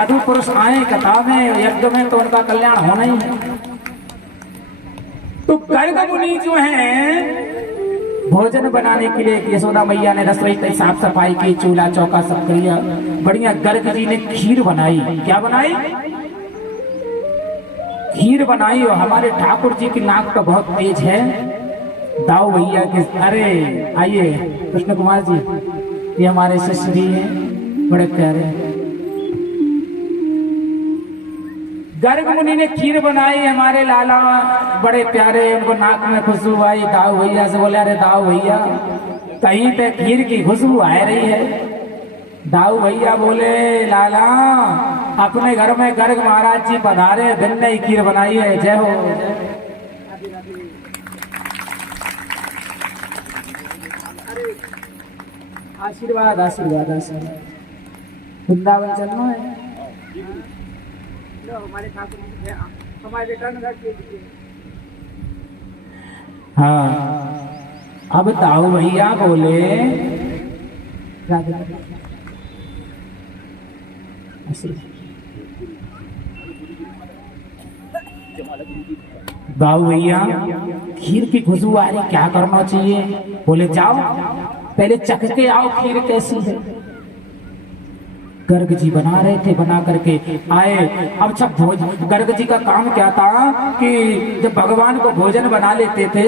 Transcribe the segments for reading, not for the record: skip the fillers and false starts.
साधु पुरुष आए कथा में यज्ञ में तो उनका कल्याण होना ही है। तो गर्ग मुनि जो है भोजन बनाने के लिए यशोदा मैया ने रसोई की साफ सफाई की, चूल्हा चौका सब किया बढ़िया। गर्ग जी ने खीर बनाई। क्या बनाई? खीर बनाई। और हमारे ठाकुर जी की नाक तो बहुत तेज है। दाऊ भैया के, अरे आइए कृष्ण कुमार जी, ये हमारे शिष्य जी हैं, बड़े प्यारे। गर्ग मुनि ने खीर बनाई, हमारे लाला बड़े प्यारे, उनको नाक में खुशबू आई। दाऊ भैया से बोले, अरे दाऊ भैया कहीं पे खीर की खुशबू आ रही है। दाऊ भैया बोले, लाला अपने घर में गर्ग महाराज जी पधारे, भिन्न खीर बनाई है। जय हो। आशीर्वाद आशीर्वाद आशीर्वाद। वृंदावन चलना है। हमारे हमारे हाँ, अब दाऊ भैया बोले, दाऊ भैया खीर की खुशबू आ रही, क्या करना चाहिए? बोले जाओ पहले चख के आओ खीर कैसी है। गर्ग जी बना रहे थे, बना करके आए। अब सब गर्ग जी का काम क्या था कि जब भगवान को भोजन बना लेते थे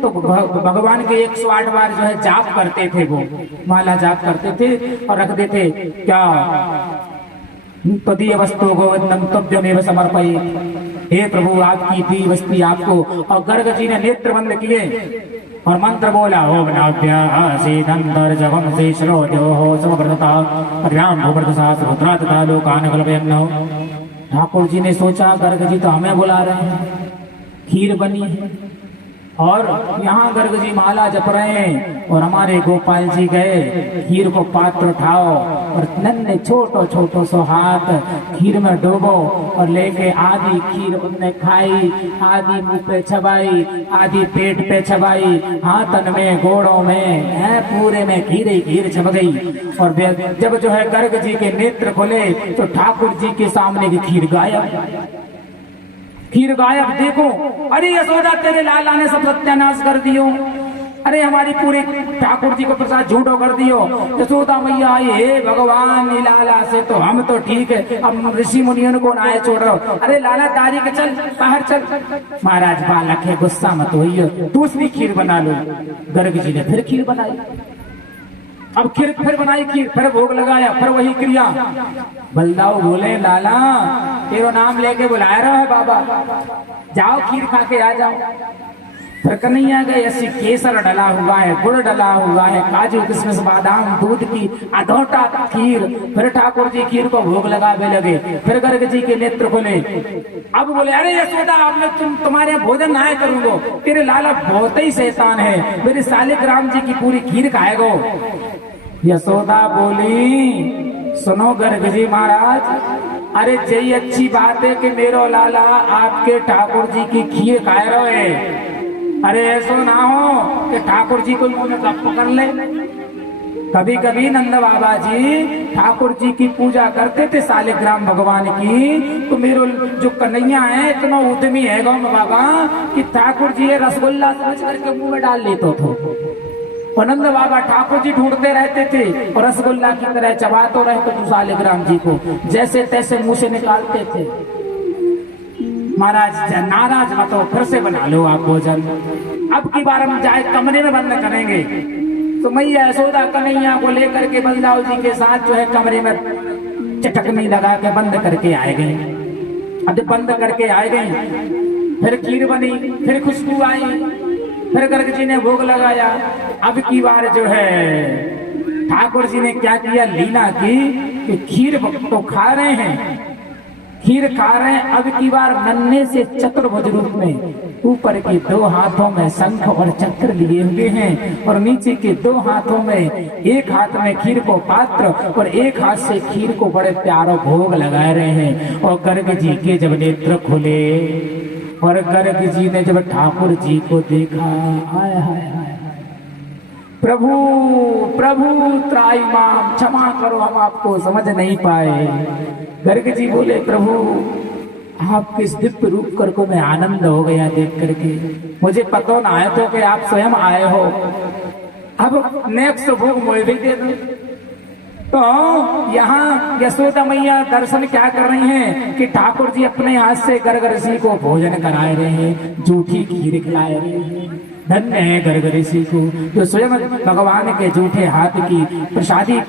तो भगवान के 108 बार जो है जाप करते थे, वो माला जाप करते थे और रख देते। क्या तदीय वस्तु गोविंदम तुभ्यमेव समर्पयेत्, हे प्रभु आपकी दी वस्तु आपको। और गर्ग जी ने नेत्र बंद किए और मंत्र बोला, ओम नाभ्यासीदंतर जगम से श्रोतो हो समव्रतता पर्याम भूवर्त सहस्ररुद्रा तथा लोकान कल्पयन्नो। ठाकुर जी ने सोचा गर्ग जी तो हमें बुला रहे हैं, खीर बनी है और यहाँ गर्ग जी माला जप रहे हैं और हमारे गोपाल जी गए, खीर को पात्र उठाओ और नन्हे छोटो छोटो सो हाथ खीर में डूबो और लेके आधी खीर उनने खाई, आधी मुंह पे चबाई, आधी पेट पे चबाई, हाथन में गोड़ों में है पूरे में खीर ही खीर चब गई। और जब जो है गर्ग जी के नेत्र खुले तो ठाकुर जी के सामने की खीर गायब। खीर गायब। देखो, अरे यशोदा तेरे लाला ने सब सत्यानाश कर दियो, अरे हमारी पूरे ठाकुर जी को प्रसाद झूठो कर दियो। यशोदा मैया आई, हे भगवान लाला से तो हम तो ठीक है, अब ऋषि मुनियों को ना छोड़ रहो। अरे लाला तारी के चल बाहर चल। महाराज बालक है, गुस्सा मत होइयो, दूसरी खीर बना लो। गर्ग जी ने फिर खीर बनाई। अब खीर फिर बनाई, खीर फिर भोग लगाया, फिर वही क्रिया। बलदाऊ बोले, लाला तेरा नाम लेके बुलाया रहा है बाबा, जाओ खीर खा के आ जाओ। फिर कन्हैया गए, ऐसी केसर डला हुआ है, गुड़ डला हुआ है, काजू किशमिश बादाम दूध की अधोटा खीर। फिर ठाकुर जी खीर को भोग लगावे लगे। फिर गर्ग जी के नेत्र खोले। अब बोले, अरे यशोदा अब मैं तुम्हारे भोजन ना करूंगा, तेरे लाला बहुत ही शैतान है, मेरे सालिग्राम जी की पूरी खीर खाएगो। यशोदा बोली, सुनो गर्ग जी महाराज, अरे यही अच्छी बात है कि मेरो लाला आपके ठाकुर जी की खीर खाए रहे। अरे ऐसा ना हो कि ठाकुर जी को मुंह में गप पकड़ ले। कभी कभी नंद बाबा जी ठाकुर जी की पूजा करते थे, सालिग्राम भगवान की, तो मेरो जो कन्हैया है इतना उद्यमी है गौ बाबा कि ठाकुर जी ये रसगुल्ला समझ करके मुंह में डाल लेते थे। नंद बाबा ठाकुर जी ढूंढते रहते थे और रसगुल्ला की तरह चबाते रहते थे सालिग्राम जी को, जैसे तैसे मुंह से निकालते थे। महाराज नाराज मत हो, फिर से बना लो आप भोजन। अब की बार हम जाए कमरे में बंद करेंगे। तो मैया यशोदा कन्हैया को लेकर के बलदाऊ जी के साथ जो है कमरे में चटकनी लगा के बंद करके आए गए। अब बंद करके आए गए, फिर खीर बनी, फिर खुशबू आई, फिर गर्ग जी ने भोग लगाया। अब की बार जो है ठाकुर जी ने क्या किया, लीला की कि खीर तो खा रहे हैं, खीर खा रहे हैं। अब की बार नन्हे से चतुर्भुज रूप में ऊपर के 2 हाथों में शंख और चक्र लिए हुए हैं और नीचे के 2 हाथों में, एक हाथ में खीर को पात्र और एक हाथ से खीर को बड़े प्यारो भोग लगा रहे हैं। और गर्ग जी के जब नेत्र खुले और गर्ग जी ने जब ठाकुर जी को देखा, हाय हाय हाय, प्रभु प्रभु त्राई माम, क्षमा करो हम आपको समझ नहीं पाए। गर्ग जी बोले प्रभु आपके इस दिव्य रूप कर को मैं आनंद हो गया देख करके, मुझे पता ना आया तो कि आप स्वयं आए हो। अब नेक्स्ट भोग मुझे भी दे दो। तो यहाँ यशोदा मैया दर्शन क्या कर रही हैं कि ठाकुर जी अपने हाथ से गर्ग ऋषि को भोजन कराए रहे हैं, जूठी खीर खिलाए रहे हैं। धन्य है गर्ग ऋषि को जो स्वयं भगवान के जूठे हाथ की प्रसादी